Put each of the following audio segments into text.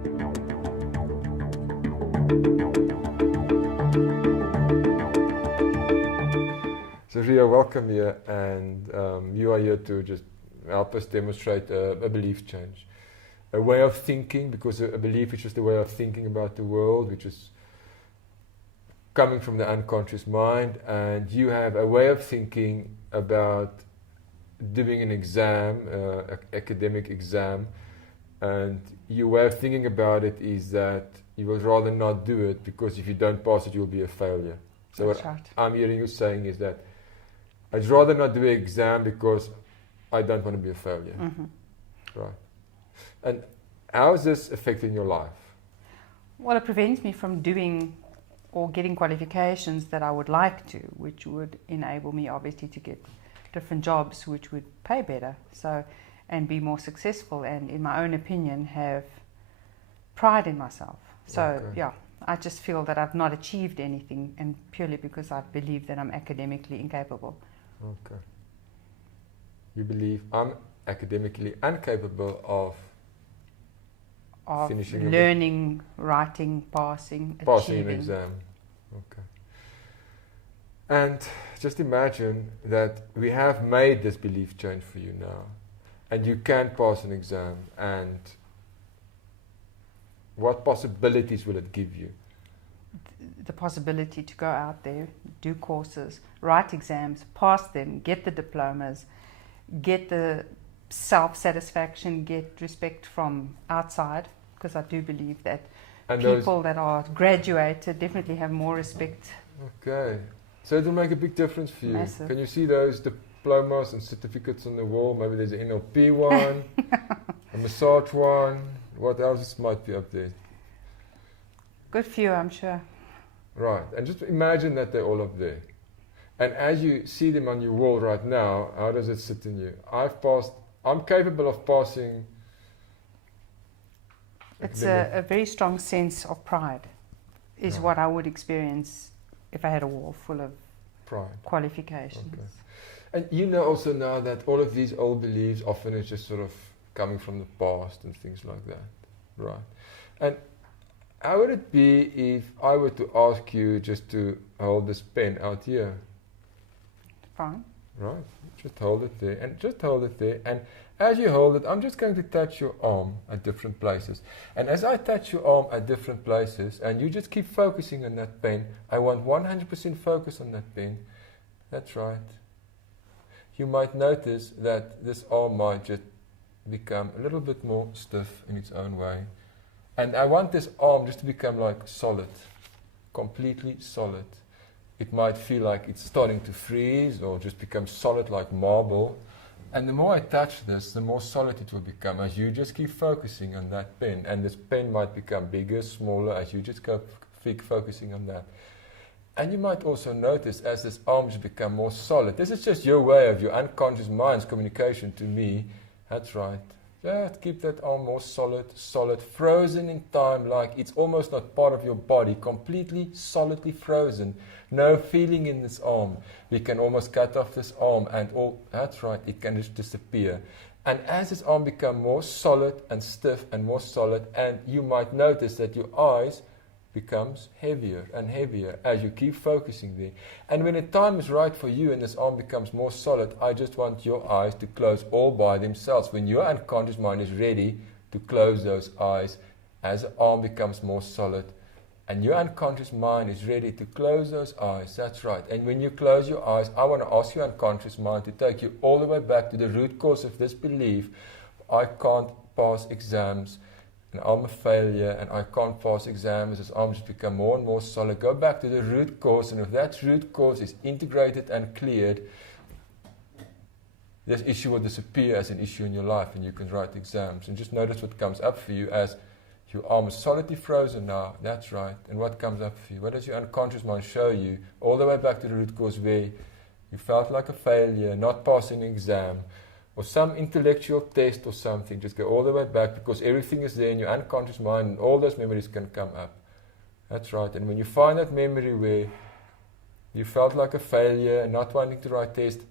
So Ria, welcome here, and you are here to just help us demonstrate a belief change, a way of thinking, because a belief is just a way of thinking about the world, which is coming from the unconscious mind, and you have a way of thinking about doing an exam, academic exam, and your way of thinking about it is that you would rather not do it, because if you don't pass it, you'll be a failure. So That's what right. I'm hearing you saying is that I'd rather not do an exam because I don't want to be a failure. Mm-hmm. Right. And how is this affecting your life? Well, it prevents me from doing or getting qualifications that I would like to, which would enable me obviously to get different jobs which would pay better, so, and be more successful, and in my own opinion have pride in myself. So Okay. yeah, I just feel that I've not achieved anything, and purely because I believe that I'm academically incapable. Okay. You believe I'm academically incapable of finishing a learning, writing, passing passing achieving. an exam. Okay. And just imagine that we have made this belief change for you now, and you can pass an exam, and what possibilities will it give you? The possibility to go out there, do courses, write exams, pass them, get the diplomas, get the self-satisfaction, get respect from outside, because I do believe that And people that are graduated definitely have more respect. Okay. So it will make a big difference for you. Massive. Can you see those diplomas and certificates on the wall? Maybe there's an NLP one, a massage one. What else might be up there? Good few, I'm sure. Right. And just imagine that they're all up there. And as you see them on your wall right now, how does it sit in you? I'm capable of passing. It's a very strong sense of pride, is Yeah. what I would experience if I had a wall full of Pride. qualifications. Okay. And you know also now that all of these old beliefs often is just sort of coming from the past and things like that. Right. And how would it be if I were to ask you just to hold this pen out here? Fine. Right. Just hold it there, and just hold it there. And as you hold it, I'm just going to touch your arm at different places. And as I touch your arm at different places, and you just keep focusing on that pen, I want 100% focus on that pen. That's right. You might notice that this arm might just become a little bit more stiff in its own way. And I want this arm just to become like solid, completely solid. It might feel like it's starting to freeze or just become solid like marble. And the more I touch this, the more solid it will become as you just keep focusing on that pen. And this pen might become bigger, smaller as you just keep focusing on that. And you might also notice as this arm just become more solid. This is just your way of your unconscious mind's communication to me. That's right. Just keep that arm more solid, frozen in time, like it's almost not part of your body, completely solidly frozen. No feeling in this arm. We can almost cut off this arm and all, that's right, it can just disappear. And as this arm becomes more solid and stiff and more solid, and you might notice that your eyes becomes heavier and heavier as you keep focusing there. And when the time is right for you and this arm becomes more solid, I just want your eyes to close all by themselves. When your unconscious mind is ready to close those eyes, as the arm becomes more solid, and your unconscious mind is ready to close those eyes, that's right. And when you close your eyes, I want to ask your unconscious mind to take you all the way back to the root cause of this belief. I can't pass exams, and I'm a failure, and I can't pass exams, as arms just become more and more solid. Go back to the root cause, and if that root cause is integrated and cleared, this issue will disappear as an issue in your life, and you can write exams. And just notice what comes up for you as your arm is solidly frozen now. That's right. And what comes up for you? What does your unconscious mind show you? All the way back to the root cause where you felt like a failure, not passing an exam, or some intellectual test or something. Just go all the way back, because everything is there in your unconscious mind, and all those memories can come up. That's right. And when you find that memory where you felt like a failure and not wanting to write test,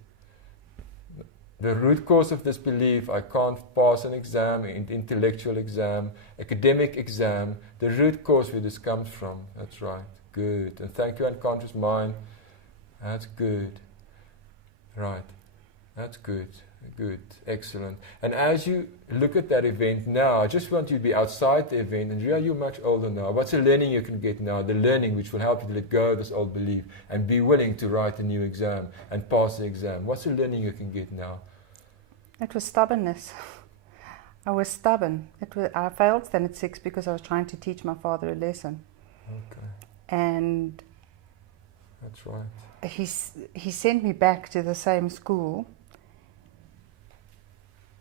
the root cause of this belief, I can't pass an exam, an intellectual exam, academic exam, the root cause where this comes from. That's right. Good. And thank you, unconscious mind. That's good. Right. That's good. Good. Excellent. And as you look at that event now, I just want you to be outside the event and realize you're much older now. What's the learning you can get now? The learning which will help you to let go of this old belief and be willing to write a new exam and pass the exam. What's the learning you can get now? It was stubbornness. I was stubborn. I failed Standard 6 because I was trying to teach my father a lesson. Okay. And that's right. He sent me back to the same school.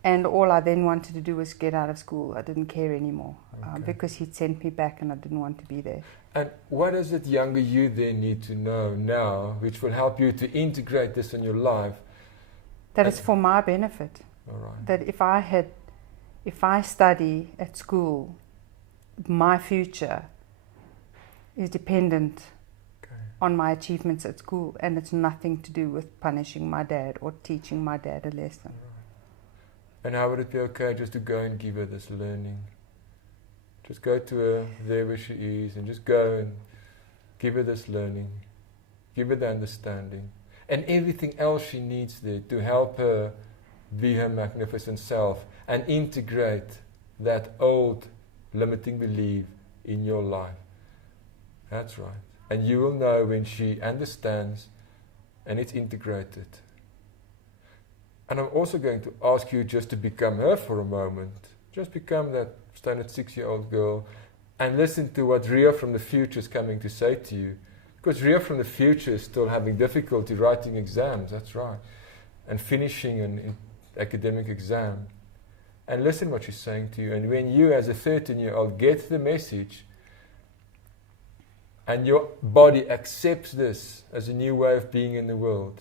And all I then wanted to do was get out of school. I didn't care anymore because he'd sent me back and I didn't want to be there. And what does that younger you then need to know now, which will help you to integrate this in your life? That it's for my benefit. All right. That if I study at school, my future is dependent on my achievements at school, and it's nothing to do with punishing my dad or teaching my dad a lesson. And how would it be okay just to go and give her this learning? Just go to her there where she is and just go and give her this learning. Give her the understanding. And everything else she needs there to help her be her magnificent self and integrate that old limiting belief in your life. That's right. And you will know when she understands and it's integrated. And I'm also going to ask you just to become her for a moment. Just become that Standard 6-year-old girl and listen to what Ria from the future is coming to say to you. Because Ria from the future is still having difficulty writing exams, that's right, and finishing an academic exam. And listen what she's saying to you. And when you as a 13-year-old get the message and your body accepts this as a new way of being in the world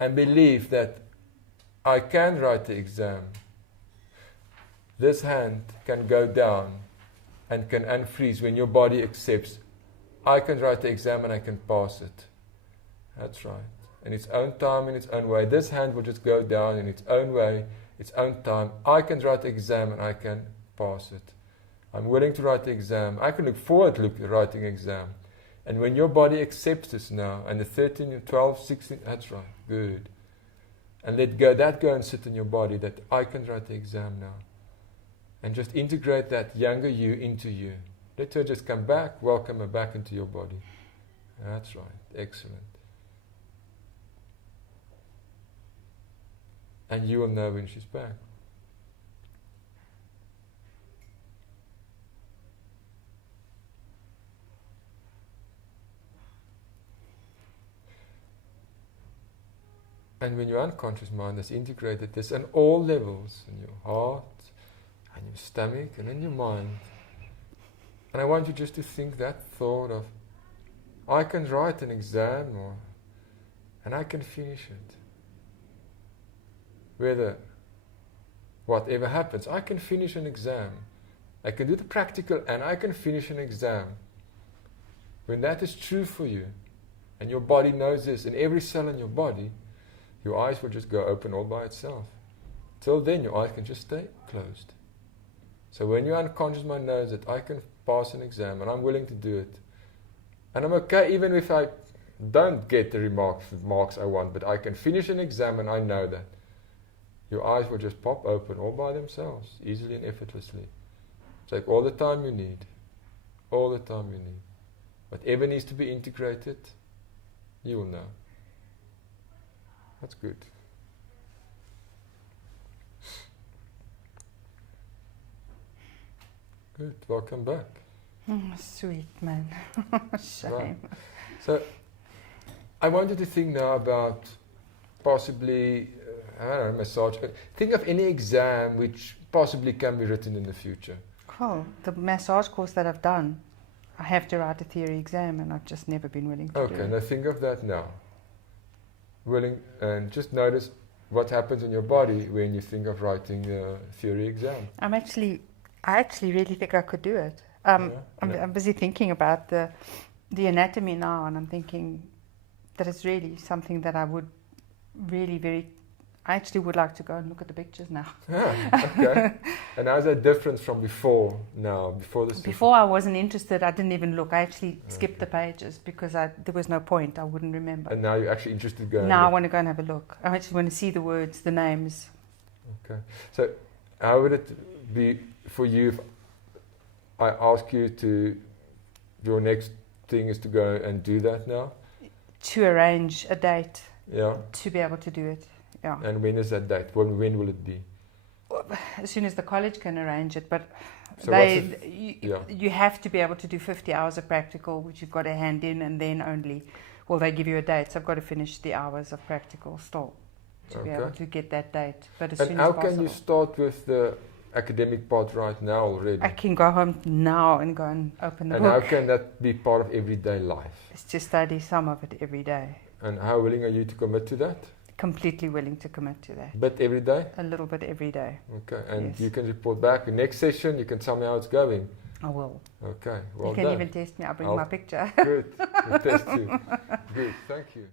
and believe that I can write the exam, this hand can go down and can unfreeze when your body accepts, I can write the exam and I can pass it. That's right. In its own time, in its own way. This hand will just go down in its own way, its own time. I can write the exam and I can pass it. I'm willing to write the exam. I can look forward to writing the exam. And when your body accepts this now, and the 13, 12, 16, that's right, good. And let that go and sit in your body, that I can write the exam now. And just integrate that younger you into you. Let her just come back, welcome her back into your body. That's right, excellent. And you will know when she's back. And when your unconscious mind has integrated this on all levels, in your heart, and your stomach, and in your mind, and I want you just to think that thought of, I can write an exam, and I can finish it. Whatever happens, I can finish an exam. I can do the practical, and I can finish an exam. When that is true for you, and your body knows this, and every cell in your body, your eyes will just go open all by itself. Till then, your eyes can just stay closed. So when your unconscious mind knows that I can pass an exam and I'm willing to do it, and I'm okay even if I don't get the marks I want, but I can finish an exam and I know that, your eyes will just pop open all by themselves, easily and effortlessly. Take all the time you need. All the time you need. Whatever needs to be integrated, you will know. That's good. Good, welcome back. Sweet man. Shame. Right. So, I want you to think now about possibly, I don't know, massage. Think of any exam which possibly can be written in the future. Cool. The massage course that I've done, I have to write a theory exam and I've just never been willing to do it. Okay, now think of that now. Willing, and just notice what happens in your body when you think of writing a theory exam. I actually really think I could do it. I'm busy thinking about the anatomy now, and I'm thinking that it's really something that I would really very I actually would like to go and look at the pictures now. Okay. And how's that different from before now? Before I wasn't interested. I didn't even look. I actually skipped the pages because there was no point. I wouldn't remember. And now you're actually interested to go. Now I want to go and have a look. I actually want to see the words, the names. Okay. So how would it be for you if I ask you to, your next thing is to go and do that now? To arrange a date. Yeah. To be able to do it. Yeah. And when is that date? When will it be? As soon as the college can arrange it, but So you have to be able to do 50 hours of practical, which you've got to hand in, and then only will they give you a date. So I've got to finish the hours of practical still to be able to get that date. But as soon as possible. And how can you start with the academic part right now already? I can go home now and go and open the book. And how can that be part of everyday life? It's to study some of it every day. And how willing are you to commit to that? Completely willing to commit to that. Bit every day? A little bit every day. Okay, and you can report back. Next session, you can tell me how it's going. I will. Okay, well done. You can even test me. I'll bring my picture. Good. We'll test you. Good, thank you.